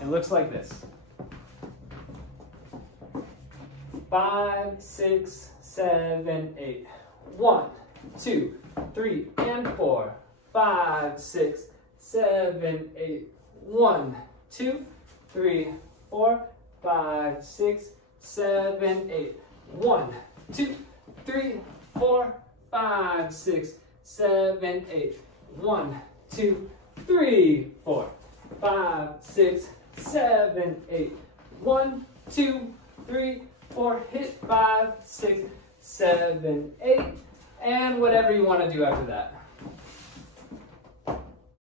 It looks like this. 5, 6, 7, 8. 1, 2, 3, and 4. 5, 6, 7, 8. 1, 2, 3, 4, 5, 6, 7, 8. 1, 2, 3, 4, 5, 6, 7, 8. 1, 2, 3, 4, 5, 6, 7, 8. 1, 2, 3, 4. Hit 5, 6, 7, 8. And whatever you want to do after that.